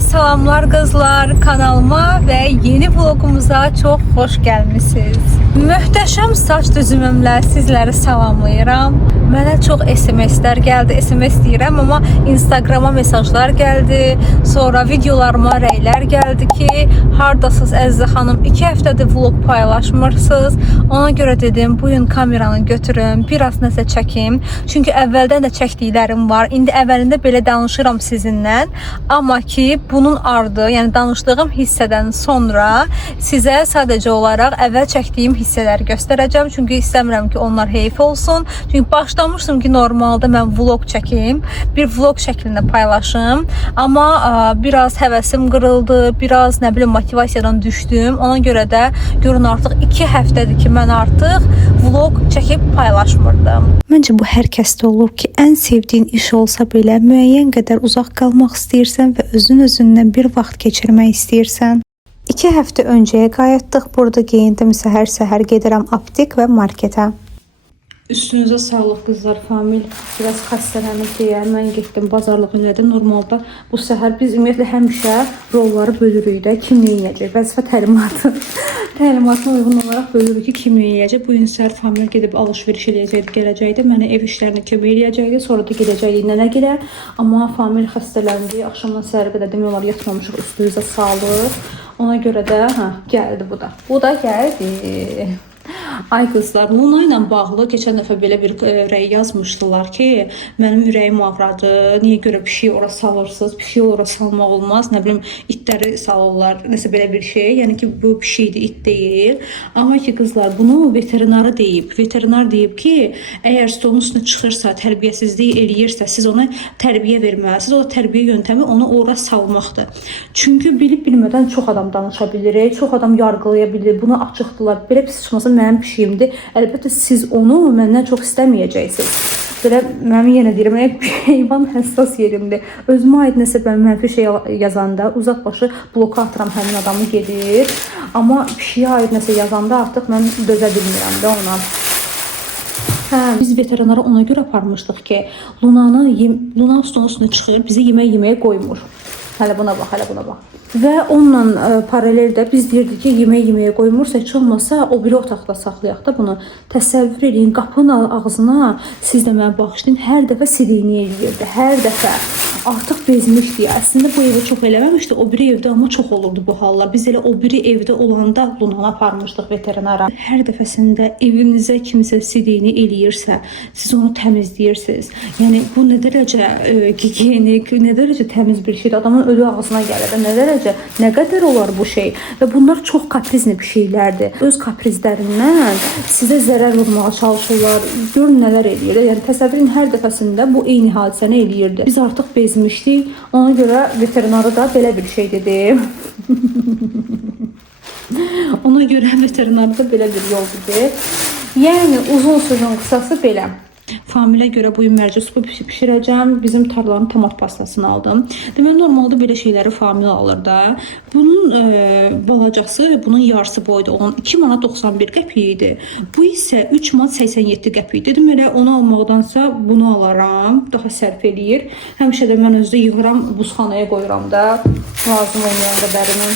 Salamlar kızlar, kanalıma ve yeni vlogumuza çok hoş gelmişsiniz. Möhtəşəm saç düzümümlə sizləri salamlayıram. Mənə çox SMS-lər gəldi. SMS deyirəm, amma Instagrama mesajlar gəldi. Sonra videolarıma rəylər gəldi ki, hardasınız Əzizə xanım? 2 həftədir vlog paylaşmırsınız. Ona görə dedim, bugün kameranı götürüm, biraz nəsə çəkim. Çünki əvvəldən də çəkdiklərim var. İndi əvvəlində belə danışıram sizinlə. Amma ki, bunun ardı, yəni danışdığım hissədən sonra sizə sadəcə olaraq əvvəl çəkdiyim hissələri göstərəcəm. Çünki istəmirəm ki, onlar heyf olsun. Çünki başlamışdım ki, normalda mən vlog çəkim, bir vlog şəklində paylaşım. Amma biraz həvəsim qırıldı, biraz nə bilim motivasiyadan düşdüm. Ona görə də görün artıq 2 həftədir ki, mən artıq vlog çəkib paylaşmırdım. Məncə bu hər kəsdə olur ki, ən sevdiyin iş olsa belə müəyyən qədər uzaq qalmaq istəyirsən və özündən bir vaxt keçirmək istəyirsən. 2 həftə öncəyə qayıtdıq. Burada geyindim, səhər gedirəm aptek və marketə. Üstünüzə sağlıq qızlar, famil biraz xəstələnib deyə mən getdim, bazarlıq elədim. Normalda bu səhər biz ümumiyyətlə həmişə rolları bölürük də, kim nə yiyəcək, vəzifə təlimatına uyğun olaraq bölürük ki, kim nə yiyəcək. Bu gün səhər famil gedib alış-veriş eləyəcəkdi, gələcəkdi, mənə ev işlərini kömək eləyəcəkdi, sonra da gedəcəkdi nənəgilə. Amma famil xəstələndi, axşamdan səhərə qədər demək olar yatmamışıq, üstünüzə sağlıq. Ona görə də gəldi bu da. Bu da gəldi. Ay qızlar, Luna ilə bağlı keçən dəfə belə bir rəy yazmışdılar ki, mənim ürəyim ağrıdı, niyə görə pişiyi ora salırsınız, pişiyi ora salmaq olmaz, nə bilim itləri salırlar, nəsə belə bir şey, yəni ki bu pişiydi, it deyil. Amma ki qızlar, bunu veterinarı deyib, veterinar deyib ki, əgər stolun üstünə çıxırsa, tərbiyəsizlik eləyirsə, siz ona tərbiyə verməlisiniz, o tərbiyə yöntəmi onu ora salmaqdır. Çünki bilib-bilmədən çox adam danışa bilir, çox adam yargılaya bilir, buna açıqdılar, belə pis çıxması mənim pişiyimdir. Əlbəttə siz onu məndən çox istəməyəcəksiniz. Belə mənim yenə deyirəm, heyvan həssas yerimdir. Özümə aid nəsə mənfi şey yazanda uzaq başı bloka atıram, həmin adamı gedir. Amma pişiyə aid nəsə yazanda artıq mən dözə bilmirəm də ona. Biz veterinara ona görə aparmışdıq ki, Luna stolun üstünə çıxır, bizi yeməyə qoymur. Hələ buna bax, hələ buna bax. Və onunla paraleldə biz deyirdik ki, yeməyə qoymursa, heç olmasa o biri otaqda saxlayaq da bunu. Təsəvvür edin, qapının ağzına siz də mənə bağışlayın, hər dəfə sidiyini eləyirdi, hər dəfə. Artıq bezmişdik. Əslində bu evə çox eləməmişdi, o biri evdə amma çox olurdu bu hallar. Biz elə o biri evdə olanda Lunanı aparmışdıq veterinara. Hər dəfəsində evinizə kimsə sidiyini eləyirsə, siz onu təmizləyirsiniz. Yəni bu nə dərəcə gigiyenik, nə dərəcə təmiz bir şeydir. Adamın ölü ağzına gəlir, nə qədər olar bu şey. Və bunlar çox kaprizli bir şeylərdir. Öz kaprizlərindən sizə zərər vurmağa çalışırlar. Görün nələr eləyir. Yəni təsəvvürün hər dəfəsində bu eyni hadisəni eləyirdi. Biz artıq bezmişdik. Ona görə veterinarı da belə bir şey dedim. Ona görə veterinarı da belə bir yol dedi. Yəni uzun sözün qısası belə. Familə görə bu gün mərcə supu pişirəcəm. Bizim tarlanın tomat pastasını aldım. Demək, normalda belə şeyləri famil alır da. Bunun balacası, bunun yarısı boyda olan 2 manat 91 qəpik idi. Bu isə 3 manat 87 qəpik. Dedim, elə onu almaqdansa bunu alaram. Daha sərf eləyir. Həmişə də mən özdə yığıram, buzxanaya qoyuram da. Lazım olmayan qədərini.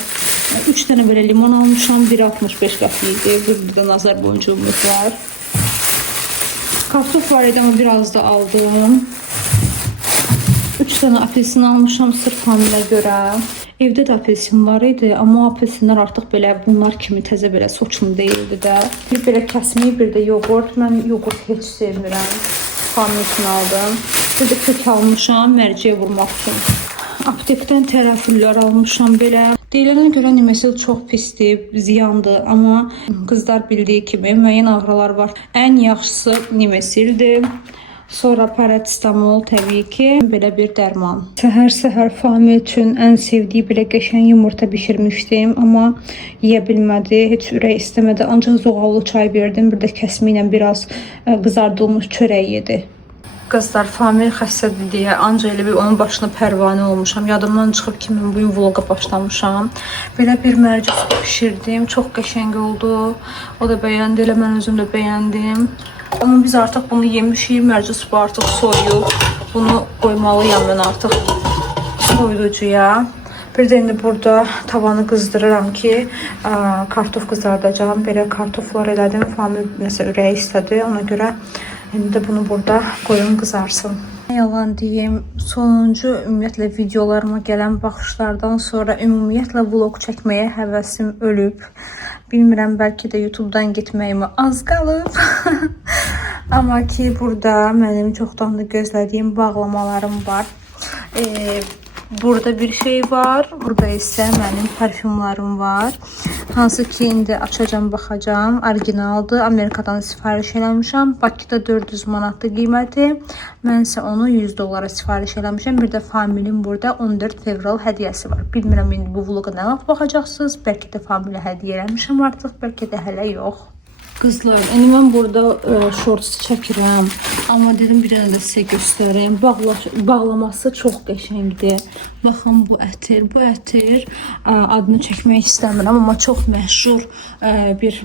3 dənə belə limon almışam. 1.65 qəpik idi. Burada nazar boncuğumuz var. Kartof var idi, amma biraz da aldım. 3 dənə apelsin almışam sırf hamilə görə. Evdə də apelsin var idi, amma apelsinlər artıq belə bunlar kimi təzə belə soçun deyildi də. Bir belə kəsməyib, bir də yoğurt. Mən yoğurt heç sevmirəm. Hamil üçün aldım. Bir də kök almışam mərciyə vurmaq üçün. Aptekdən tərəfüllər almışam belə. Deyilənə görə Nimesil çox pisdir, ziyandır, amma qızlar bildiyi kimi müəyyən ağrılar var. Ən yaxşısı Nimesildir. Sonra paracetamol təbii ki, belə bir dərman. Səhər Famil üçün ən sevdiyi belə qəşəng yumurta bişirmişdim, amma yeyə bilmədi, heç ürək istəmədi. Ancaq zoğallı çay verdim, bir də kəsmiklə biraz qızardılmış çörək yedi. Qızlar, Famil xəstədir deyə ancaq elə bir onun başına pərvanə olmuşam. Yadımdan çıxıb ki, mən bugün vloqa başlamışam. Belə bir mərcə supu pişirdim. Çox qəşəng oldu. O da bəyəndi, elə mən özüm də bəyəndim. Amma biz artıq bunu yemişik. Mərcə supu artıq soyub. Bunu qoymalıyam mən artıq soyuducuya. Bir də indi burada tavanı qızdırıram ki, kartof qızardacağım. Belə kartoflar elədim. Famil nəsə ürəyi istədi. Ona görə indi də bunu burada qoyun qızarsın. Yalan deyim, sonuncu ümumiyyətlə videolarıma gələn baxışlardan sonra ümumiyyətlə vlog çəkməyə həvəsim ölüb. Bilmirəm, bəlkə də YouTube'dan getməyimə az qalıb. Amma ki, burada mənim çoxdan da gözlədiyim bağlamalarım var. Burada bir şey var. Burada isə mənim parfümlarım var. Hansı ki, indi açacağım, baxacağım. Orijinaldır. Amerikadan sifariş eləmişəm. Bakıda 400 manatlı qiyməti. Mən isə onu 100 dolara sifariş eləmişəm. Bir də Familin burada 14 fevral hədiyyəsi var. Bilmirəm, indi bu vloga nə vaxt baxacaqsınız. Bəlkə də Familə hədiyyə eləmişəm artıq. Bəlkə də hələ yox. Kızlar, mən burada shorts çəkirəm. Amma dedim bir dənə də sizə göstəreyim. Bağlaması çox qəşəngdir. Baxın bu ətir. Bu ətir adını çəkmək istəmirəm, amma çox məşhur bir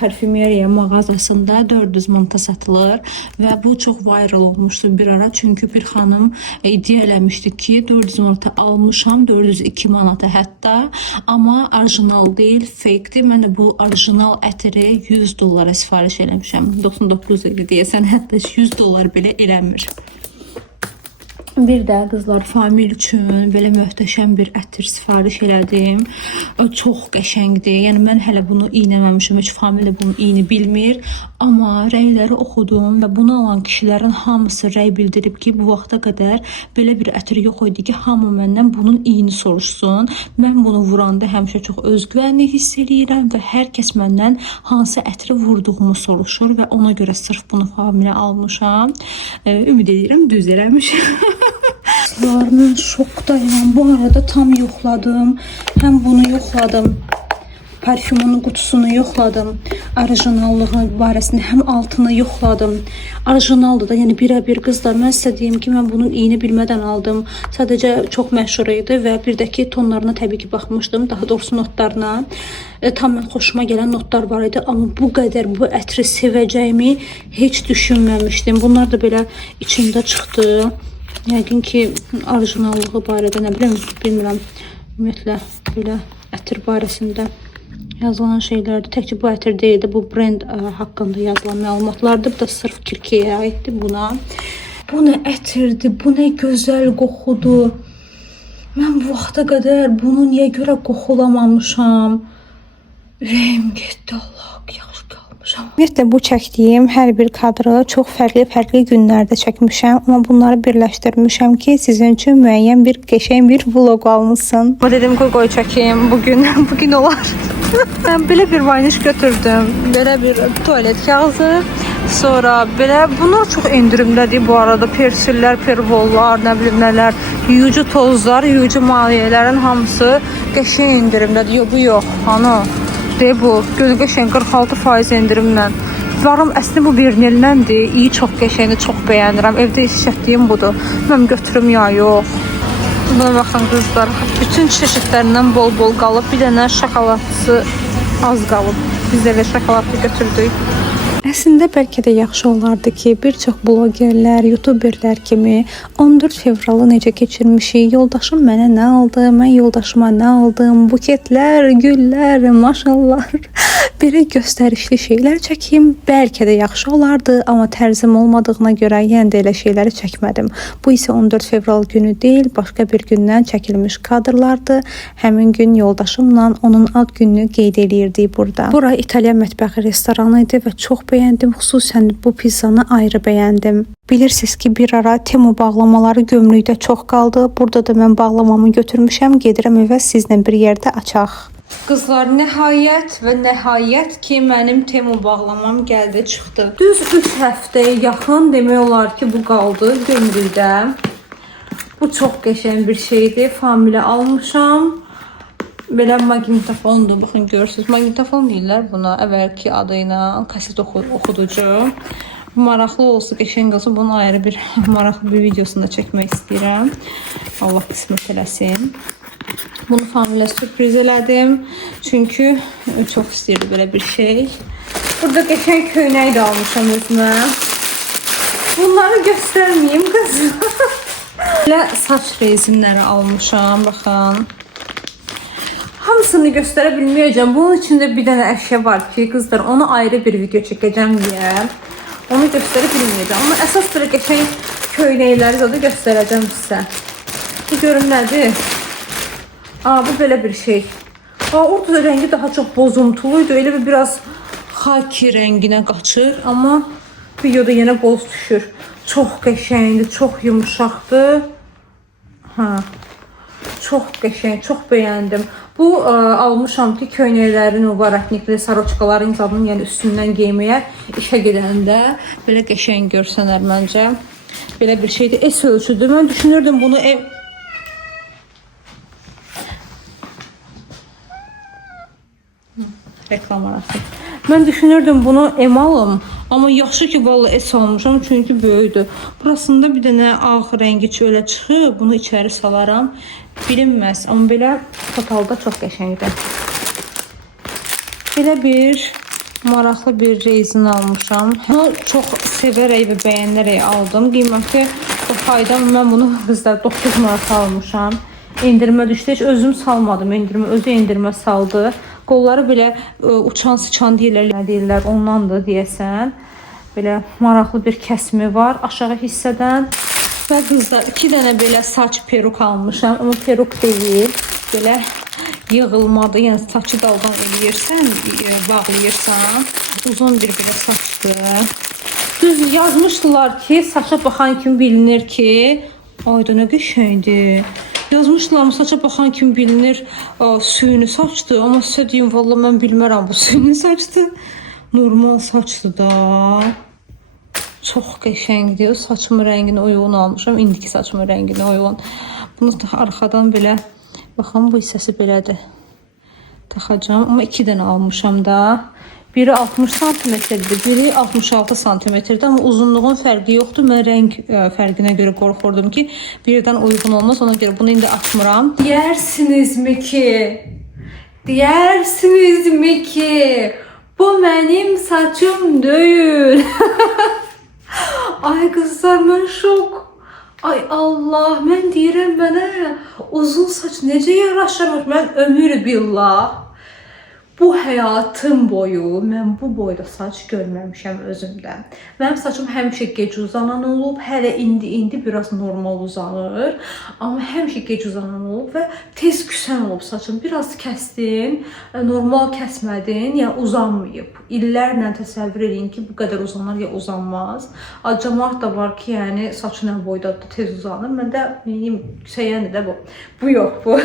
parfümeriya mağazasında 400 manata satılır və bu çox viral olmuşdu bir ara. Çünki bir xanım iddia eləmişdi ki, 400 manata almışam, 402 manata hətta. Amma orijinal deyil, fake'dir. Mən də bu orijinal ətiri 100 dolara sifariş eləmişəm. 99 euro deyəsən, hətta 100 dollar belə eləmir. Bir də qızlar, Famil üçün belə möhtəşəm bir ətir sifariş elədim. Çox qəşəngdir. Yəni mən hələ bunu iynəməmişəm. Heç Famil də bunu iyni bilmir. Amma rəyləri oxudum və bunu alan kişilərin hamısı rəy bildirib ki, bu vaxta qədər belə bir ətir yox idi ki, hamı məndən bunun iyini soruşsun. Mən bunu vuranda həmişə çox özgüvənli hiss edirəm və hər kəs məndən hansı ətri vurduğumu soruşur və ona görə sırf bunu Familə almışam. Ümid edirəm düz eləmişəm. Mən şokdayım. Bu arada tam yoxladım. Həm bunu yoxladım. Parfümünün qutusunu yoxladım. Orijinallığı barəsində həm altını yoxladım. Orijinaldır da, yəni birə-bir qızlar. Mən sizə deyim ki, mən bunun iyini bilmədən aldım. Sadəcə çox məşhur idi və birdəki tonlarına təbii ki baxmışdım. Daha doğrusu notlarına. Tam xoşuma gələn notlar var idi. Amma bu qədər bu ətri sevəcəyimi heç düşünməmişdim. Bunlar da belə içində çıxdı. Yəqin ki, orijinallığı barədə nə bilim, bilmirəm. Ümumiyyətlə, belə ətir barəsində yazılan şeylərdir. Təkcə bu ətir deyildi, bu brend haqqında yazılan məlumatlardır. Bu da sırf Türkiyəyə aiddir buna. Bu nə ətirdir, bu nə gözəl qoxudur. Mən bu vaxta qədər bunu niyə görə qoxulamamışam? Ürəyim getdi, Allah, yaxşı qalmışam. Ümumiyyətlə, bu çəkdiyim hər bir kadrı çox fərqli günlərdə çəkmişəm. Amma bunları birləşdirmişəm ki, sizin üçün müəyyən bir qəşəng bir vlog almışsın. Bu dedim qoy çəkeyim bugün olar. Mən belə bir vaniş götürdüm. Belə bir tualet kağızı. Sonra belə bunlar çox endirimdədir bu arada. Persillər, pervollar, nə bilim nələr, yuyucu tozlar, yuyucu maliyyələrin hamısı qəşəng endirimdədir. Bu yox, ana. Bu gözü qəşəng 46% endirimlə. Varım, əslində bu Vernel'dəndir. İyi, çox qəşəngdir, çox bəyənirəm. Evdə işlətdiyim budur. Mən götürüm ya yox. Buna baxın qızlar. Bütün çeşidlərindən bol qalıb. Bir dənə şokoladlısı az qalıb. Biz elə şokoladlı götürdük. Əslində bəlkə də yaxşı olardı ki, bir çox blogerlər, youtuberlər kimi 14 fevralı necə keçirmişik, yoldaşım mənə nə aldı, mən yoldaşıma nə aldım, buketlər, güllər, maşallah, belə göstərişli şeylər çəkim, bəlkə də yaxşı olardı, amma tərzim olmadığına görə yenə də elə şeyləri çəkmədim. Bu isə 14 fevral günü deyil, başqa bir gündən çəkilmiş kadrlardı. Həmin gün yoldaşımla onun ad gününü qeyd eləyirdik burada. Bura İtalyan mətbəxi restoranı idi və çox bəyəndim. Xüsusən bu pizzanı ayrı bəyəndim. Bilirsiniz ki, bir ara Temu bağlamaları gömrükdə çox qaldı. Burada da mən bağlamamı götürmüşəm. Gedirəm evə sizlə bir yerdə açaq. Qızlar, nəhayət ki, mənim Temu bağlamam gəldi, çıxdı. Düz 3 həftəyə yaxın demək olar ki, bu qaldı gömrükdə. Bu çox qəşəng bir şeydir. Familə almışam. Belə magnitofondur. Baxın, görürsünüz. Magnitofon deyirlər buna. Əvvəlki adıyla kaset oxuducu. Maraqlı olsa, qəşəng olsa, bunun ayrı bir maraqlı bir videosunu da çəkmək istəyirəm. Allah qismət eləsin. Bunu Familə sürpriz elədim. Çünki çox istəyirdi belə bir şey. Burada qəşəng köynək də almışam özümə. Bunları göstərməyim qızım. Belə saç rezinləri almışam. Baxın. hamısını göstərə bilməyəcəm. Bunun içində bir dənə əşya var ki, qızlar, onu ayrı bir video çəkəcəm deyə. Onu göstərə bilməyəcəm. Amma əsas bir qəşəng köynəkləri də göstərəcəm sizə. Bu görün nədir? Bu belə bir şey. Ortada rəngi daha çox bozuntuluydu. Elə bir biraz xaki rənginə qaçır. Amma videoda yenə boz düşür. Çox qəşəngdir, çox yumuşaqdır. Çox qəşəng, çox bəyəndim. Bu almışam ki, köynəklərin, o varatnikli saroçkaların zadının yəni üstündən geyməyə işə gedəndə belə qəşəng görsənər məncə. Belə bir şeydir. S ölçüdür. Mən düşünürdüm bunu reklam arası. Mən düşünürdüm bunu M alım. Amma yaxşı ki vallahi S almışam çünki böyüdür. Burasında bir dənə ağ rəngi çölə çıxıb. Bunu içəri salaram. Bilinməz. Amma belə totalda çox qəşəngdir. Belə bir maraqlı bir rezin almışam. Bunu çox sevərək və bəyənərək aldım. Qiyməti o fayda. Mən bunu qızlar 9 manat almışam. Endirmə düşdü. Heç özüm salmadım endirmə. Özü endirmə saldı. Qolları belə uçan sıçan deyirlər, ondandır deyəsən. Belə maraqlı bir kəsmi var aşağı hissədən. Və qızlar 2 dənə belə saç peruk almışam. Amma peruk deyil. Belə yığılmadı. Yəni saçı daldan eləyirsən, bağlayırsan. Uzun bir belə saçdır. Düz yazmışdılar ki, saça baxan kimi bilinir ki, ayda nə qəşəngdir. Yazmışlar mı saça baxan kimi bilinir suyunu saçdı. Amma sizə deyim, valla mən bilmərəm bu suyunu saçdı. Normal saçdı da. Çox qəşəngdir. Saçımın rəngini uyğun almışam. İndiki saçımın rəngini uyğun. Bunu arxadan belə, baxın bu hissəsi belədir. Taxacam. Amma 2 dənə almışam da. Biri 60 santimetrdir, biri 66 santimetrdir. Amma uzunluğun fərqi yoxdur. Mən rəng fərqinə görə qorxurdum ki, birdən uyğun olmaz. Ona görə bunu indi açmıram. Deyərsinizmi ki, bu mənim saçım deyil. Ay qızlar, mən şok. Ay Allah, mən deyirəm mənə uzun saç necə yaraşır? Mən ömür billah. Bu həyatım boyu mən bu boyda saç görməmişəm özümdə. Mənim saçım həmişə gec uzanan olub, hələ indi biraz normal uzanır. Amma həmişə gec uzanan olub və tez küsən olub saçım. Biraz kəsdim, normal kəsmədim, yəni uzanmayıb. İllərlə təsəvvür edin ki, bu qədər uzanar ya uzanmaz. Cəmaət da var ki, yəni saçı nə boydadır, tez uzanır. Mən də yüksəyəndir də bu. Bu yox bu.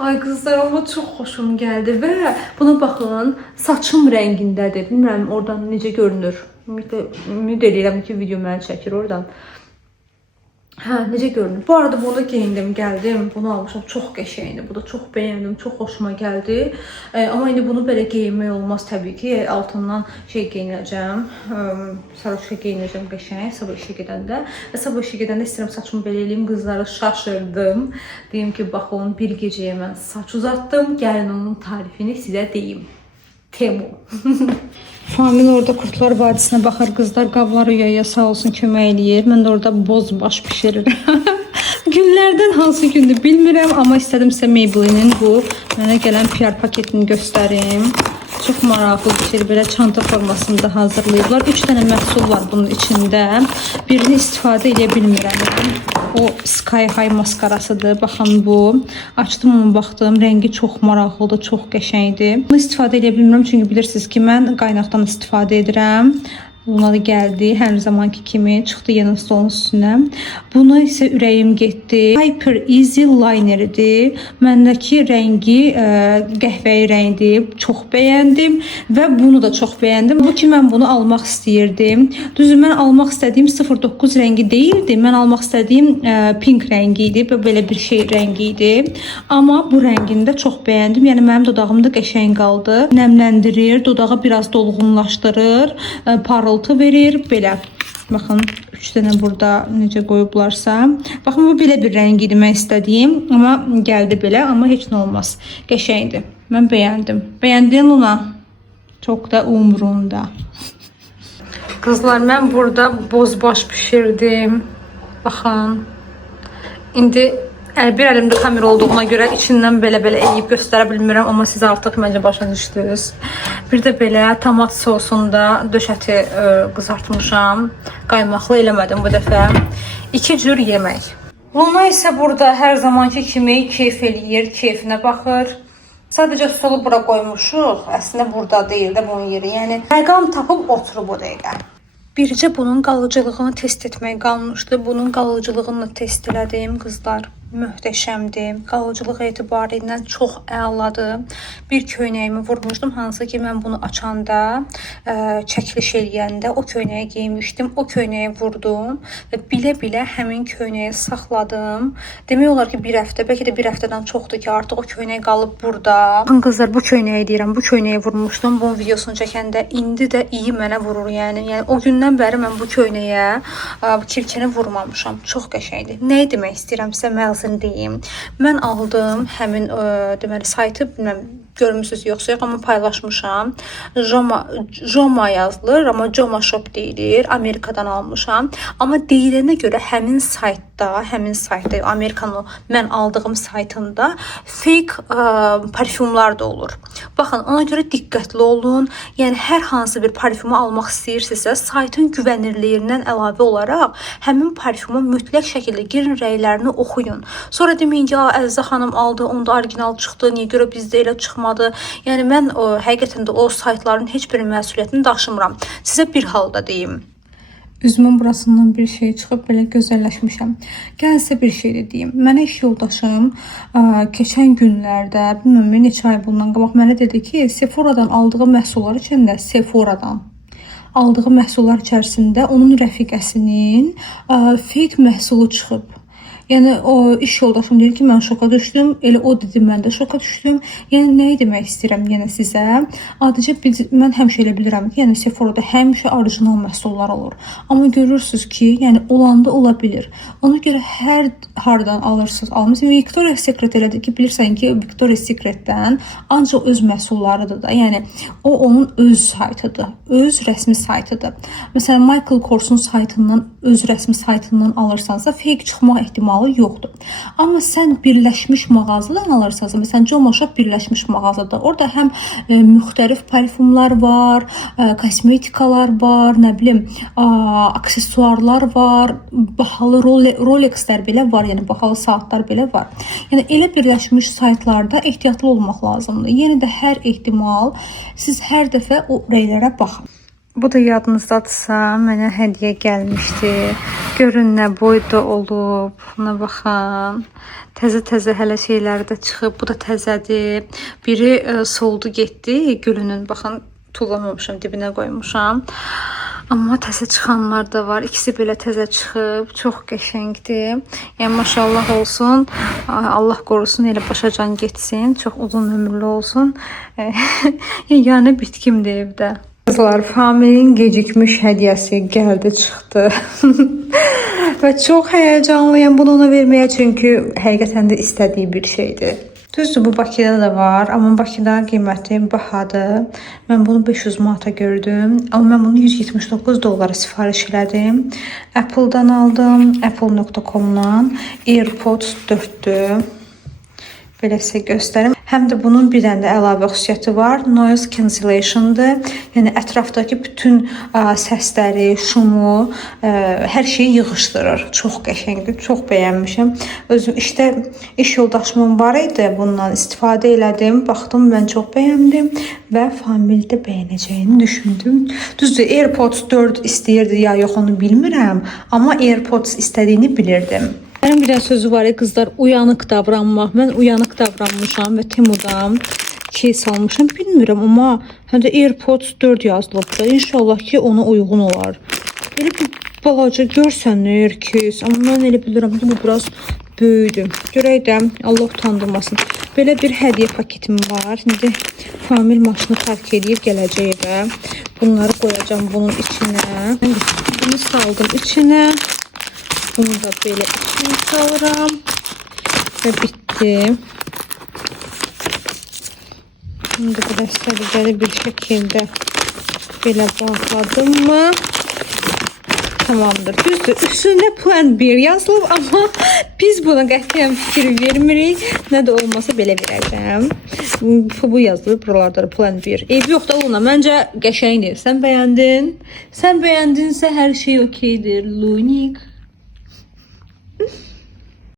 Ay qızlar, amma çox xoşum gəldi və buna baxın, saçım rəngindədir. Bilmirəm oradan necə görünür. Ümid edirəm ki, video məni çəkir oradan. Necə görünür? Bu arada bunu geyindim, gəldim. Bunu almışam, çox qəşəngdir. Bu da çox bəyəndim, çox xoşuma gəldi. Amma indi bunu belə geyinmək olmaz təbii ki. Altından geyinəcəm, saroçka geyinəcəm qəşəng sabah işə gedəndə. Və sabah işə gedəndə istəyirəm saçımı belə eləyim. Qızları şaşırdım. Deyim ki, baxın, bir gecəyə mən saç uzatdım. Gəlin onun tarifini sizə deyim. Temu. Famil orada Kurtlar Vadisinə baxır, qızlar qabları yaya sağ olsun kömək eləyir. Mən də orada boz baş bişirirəm. Günlərdən hansı gündür bilmirəm, amma istədim sizə Maybelline'in bu mənə gələn PR paketini göstərim. Çox maraqlı bir şey, belə çanta formasında hazırlayıblar. 3 dənə məhsul var bunun içində. Birini istifadə edə bilmirəm. O Sky High maskarasıdır. Baxın bu. Açdım onu, baxdım. Rəngi çox maraqlıdır, çox qəşəngdir. Bunu istifadə edə bilmirəm çünki bilirsiniz ki, mən qaynaqdan istifadə edirəm. Buna da gəldi, hər zamanki kimi çıxdı yenə stolun üstünə. Buna isə ürəyim getdi. Hyper Easy Lineridir. Məndəki rəngi qəhvəyi rəngdir. Çox bəyəndim və bunu da çox bəyəndim. Bu ki, mən bunu almaq istəyirdim. Düzü, mən almaq istədiyim 09 rəngi deyildi. Mən almaq istədiyim pink rəngi idi. Belə bir şey rəngi idi. Amma bu rəngini də çox bəyəndim. Yəni mənim dodağım da qəşəng qaldı. Nəmləndirir, dodağı biraz dolğunlaşdırır, parıltı verir, belə. Baxın, 3 dənə burada necə qoyublarsa. Baxın, bu belə bir rəng idi mən istədiyim. Amma gəldi belə, amma heç nə olmaz. Qəşəngdir. Mən bəyəndim. Bəyəndin Luna? Çox da umurumda. Qızlar, mən burada boz baş pişirdim. Baxın. İndi Bir əlimdə kamera olduğuna görə içindən belə eləyib göstərə bilmirəm, amma siz artıq məncə başa düşdünüz. Bir də belə tomat sosunda döşəti qızartmışam. Qaymaqlı eləmədim bu dəfə. 2 cür yemək. Luna isə burada hər zamanki kimi keyf eləyir, keyfinə baxır. Sadəcə stolu bura qoymuşuq. Əslində burada deyil də bunun yeri. Yəni məqam tapıb oturub o dəqiqə. Bircə bunun qalıcılığını test etmək qalmışdı. Bunun qalıcılığını test elədim qızlar. Möhtəşəmdir. Qalıcılıq etibarilə çox əladır. Bir köynəyimi vurmuşdum, hansı ki mən bunu açanda, çəkiliş eləyəndə o köynəyi geymişdim. O köynəyi vurdum və bilə-bilə həmin köynəyi saxladım. Demək olar ki, bir həftə, bəlkə də bir həftədən çoxdur ki, artıq o köynək qalıb burada. Baxın qızlar, bu köynəyi deyirəm, bu köynəyi vurmuşdum. Bunun videosunu çəkəndə indi də iyi mənə vurur, yəni o gündən bəri mən bu köynəyə bu kirkəni vurmamışam. Çox qəşəngdir. Nə demək istəyirəm sizə deyim. Mən aldım həmin deməli saytı, bilməm görmüsünüz yoxsa yox, amma paylaşmışam. Joma yazılır, amma Joma Shop deyilir. Amerikadan almışam. Amma deyilənə görə həmin saytda, Amerikanın mən aldığım saytında fake parfümlər də olur. Baxın, ona görə diqqətli olun. Yəni hər hansı bir parfümü almaq istəyirsinizsə, saytın güvənirliyindən əlavə olaraq həmin parfümü mütləq şəkildə girin, rəylərini oxuyun. Sonra deməyin ki, Əzizə xanım aldı, onda orijinal çıxdı, niyə görə bizdə elə çıxmadı? Yəni mən həqiqətən də o saytların heç bir məsuliyyətini daşımıram. Sizə bir halda deyim. Üzümün burasından bir şey çıxıb belə gözəlləşmişəm. Gəl sizə bir şey də deyim. Mənə iş yoldaşım keçən günlərdə, bilmirəm neçə ay bundan qabaq mənə dedi ki, Sephora'dan aldığı məhsullar içində aldığı məhsullar içərisində onun rəfiqəsinin fake məhsulu çıxıb. Yəni o iş yoldaşım deyir ki, mən şoka düşdüm. Elə o dedi, mən də şoka düşdüm. Yəni nəyi demək istəyirəm yenə sizə? Adicə mən həmişə elə bilirəm ki, yəni Sephora'da həmişə orijinal məhsullar olur. Amma görürsüz ki, yəni olanda ola bilir. Ona görə hər hardan alırsınız, almışsınız. Victoria's Secret elədir ki, bilirsən ki, Victoria's Secret'dən ancaq öz məhsullarıdır da. Yəni o onun öz saytıdır, öz rəsmi saytıdır. Məsələn, Michael Kors'un saytından, öz rəsmi saytından alırsansa fake çıxmaq ehtimalı yoxdur. Amma sən birləşmiş mağazadan alırsansa, məsələn, Joma Shop birləşmiş mağazadır. Orada həm müxtəlif parfümlər var, kosmetikalar var, nə bilim, aksesuarlar var, bahalı Rolexlər belə var, yəni bahalı saatlar belə var. Yəni elə birləşmiş saytlarda ehtiyatlı olmaq lazımdır. Yenə də hər ehtimal, siz hər dəfə o rəylərə baxın. Bu da yadınızdadırsa, mənə hədiyyə gəlmişdi. Görün nə boyda olub. Buna baxın. Təzə hələ şeylər də çıxıb. Bu da təzədir. Biri soldu getdi gülünün. Baxın, tullamamışam, dibinə qoymuşam. Amma təzə çıxanlar da var. İkisi belə təzə çıxıb. Çox qəşəngdir. Yəni maşallah olsun. Allah qorusun, elə başacan getsin. Çox uzun ömürlü olsun. Yəni bitkimdir evdə. Kızlar, Famil'in gecikmiş hədiyyəsi gəldi, çıxdı. Və çox həyəcanlıyam bunu ona verməyə, çünki həqiqətən də istədiyi bir şeydir. Düzdür, bu Bakıda da var, amma Bakıda qiyməti bahadır. Mən bunu 500 manata gördüm, amma mən bunu 179 dolara sifariş elədim. Apple'dan aldım, apple.com-dan. AirPods 4'dür. Belə sizə göstərim. Həm də bunun bir dənə də əlavə xüsusiyyəti var. Noise cancellation'dır. Yəni ətrafdakı bütün səsləri, şumu, hər şeyi yığışdırır. Çox qəşəngdir, çox bəyənmişəm. Özüm iş yoldaşımın var idi, bundan istifadə elədim. Baxdım, mən çox bəyəndim və Famil'də bəyənəcəyini düşündüm. Düzdür, AirPods 4 istəyirdi ya yox, onu bilmirəm, amma AirPods istədiyini bilirdim. Benim bir dənə sözü var ya kızlar, uyanıq davranmaq. Mən uyanıq davranmışam və Temu'dan şey salmışam, bilmirəm, amma həm də AirPods 4 yazılıb da. İnşallah ki ona uyğun olar. Belə bir balaca görsənir ki, amma mən elə bilirəm ki bu biraz böyüdü. Görək də Allah utandırmasın. Belə bir hədiyyə paketim var. Şimdi Famil maşını park edib gələcək evə. Bunları qoyacağım bunun içinə. Bunu saldım içinə. Bunu da belə içine salıram ve bitti. Şimdi bu dəstəli bir şekilde belə bağladım mı? tamamdır. Düzdür. Üstündə plan 1 yazılıb, amma biz buna qətiyyən fikir vermirik. Nə də olmasa belə verəcəm. Bu yazılıb buralarda plan 1. Eyb yox da Luna, məncə qəşəngdir. Sən bəyəndin? Sən bəyəndinsə hər şey okeydir. Lunik.